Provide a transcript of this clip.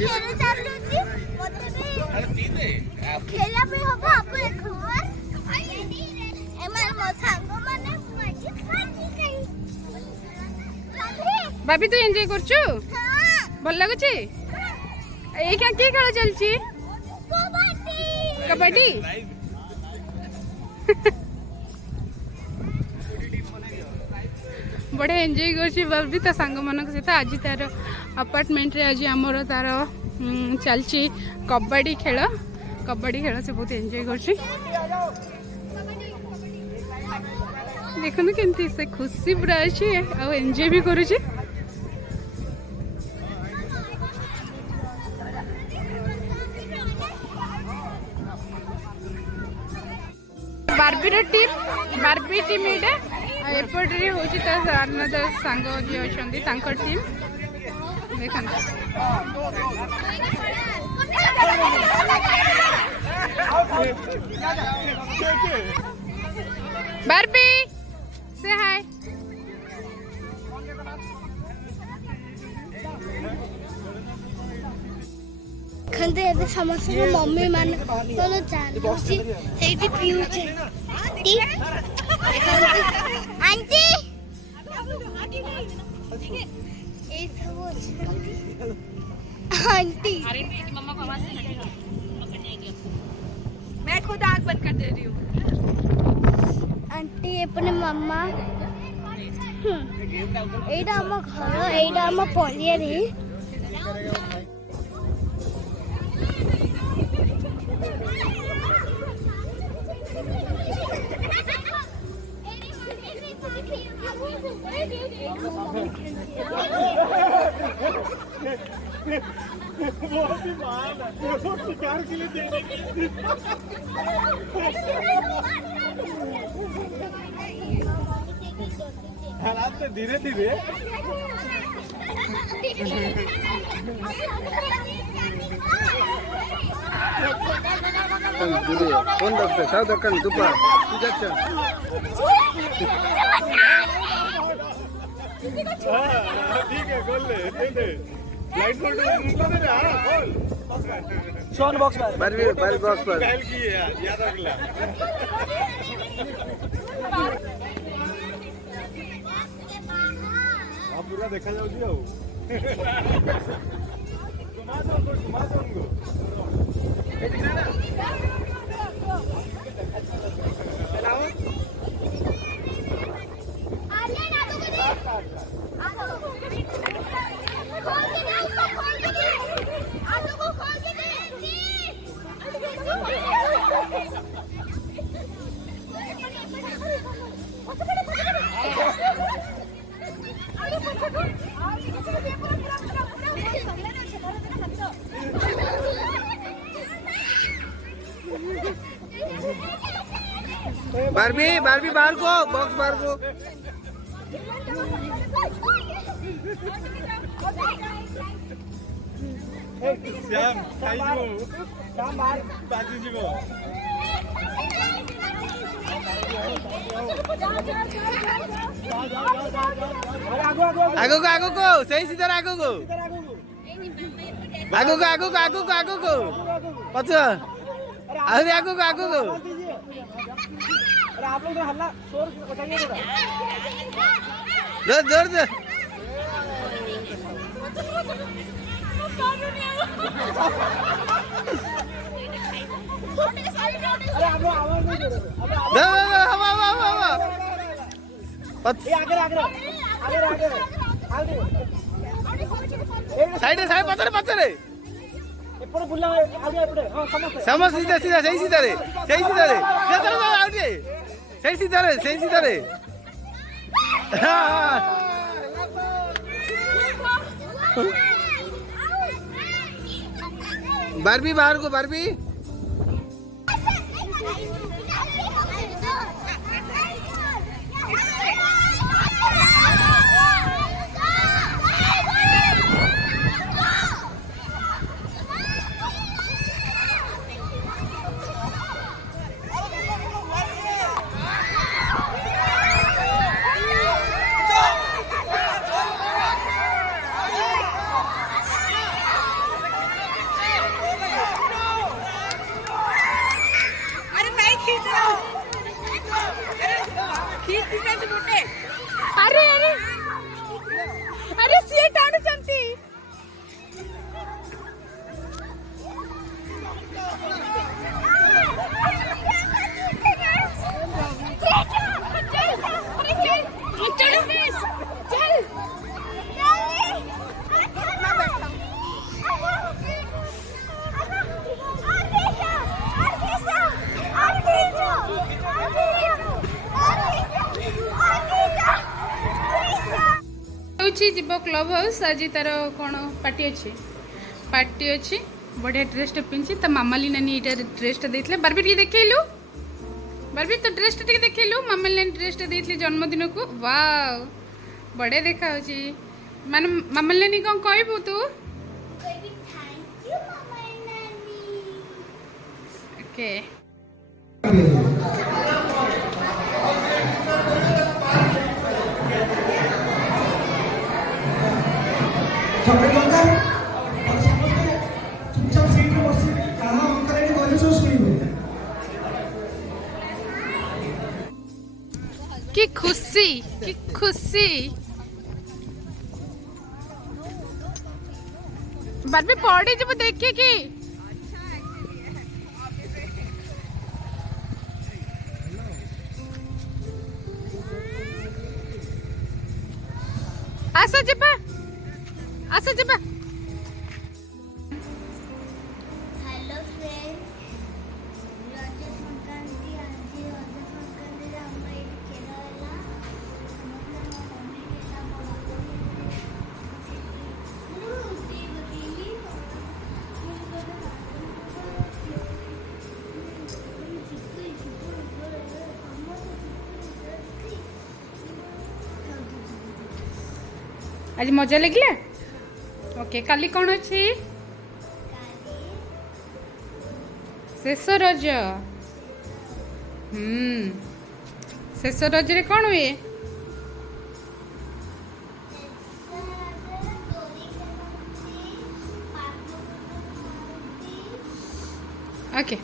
खेल चालू छी मते भी खेला पे हो आपरे खबर एमर मो सांग माने मुझे खाती कहीं बाबी तू एंजॉय करछु भल लागु छी ए क्या की खेल चल छी कबड्डी बड़े एंजॉय करछि बाबी ता सांग मन सहित आज तार अपार्टमेंट रे आज हमर तार चलछि कबड्डी खेल से बहुत एंजॉय करछि देखनु केमती से खुशी पूरा अछि आ एंजॉय भी करू छी बार्बी टीम एटा एपटे होची ता अनदर सांग जे अछंती तांकर टीम देखन बार्बी से हाय खंदे एबे समस्त मम्मी मान चलो चाल बसी सेठी पिउची आंटी ए सब आंटी अरे मेरी मम्मा को आवाज नहीं आएगी मैं खुद आंख बंद कर दे रही हूँ आंटी अपने मम्मा एटा हम घर एटा हम पलिया रे बहुत ही मान है वो शिकार के लिए देने की हालात से धीरे धीरे कौन दबते साव दक्कन तुपा तुझाचा ठीक है गोल ले दे लाइट बोल्ट निकल दे हां गोल शॉन बॉक्स पर बैल बॉक्स पर बैल की है याद रखला आप पूरा देखा जाऊ जी आओ घुमा दो उनको ये दिख रहा ना चलाओ आले ना तो मुझे खोल के दे उसको खोल के दे आलू को खोल के दे बारबी बारबी बाहर को बॉक्स बाहर को श्याम खाइजो श्याम बाहर बाजी जीवो आगो को सही सीधा आगो को पचा अरे आगो को अरे आप लोग हल्ला शोर बचाइए थोड़ा जोर अरे आप लोग आवाज नहीं दे रहे हवा आगे साइड पचरे एपड़ बुल्ला आगे एपड़ हां समस्त सीधा सही सीधा रे चलो सही सीधा रे हां बारबी बाहर को बारबी क्लब हाउस आज तार कौन पार्टी अच्छी बढ़िया ड्रेसटे पिंधि तो मामाली नानी ये ड्रेसटा देते बारबी टी देखलु बारबी तो ड्रेसटा टी देखलु मामाली नानी ड्रेसटा देते जन्मदिन को वाव बढ़िया देखा मान मामाली नानी कौन कहबू तू ओके कि खुशी बारबी पड़ी जब देखे कि आस जा हेलो फ्रेंड रज संक्रांति आज रज संक्रांति हम ये खेल होला मम्मी खेला आज मजा लगे ओके काली कौन अच्छी शेष रज शेष रज रे कौन हुए ओके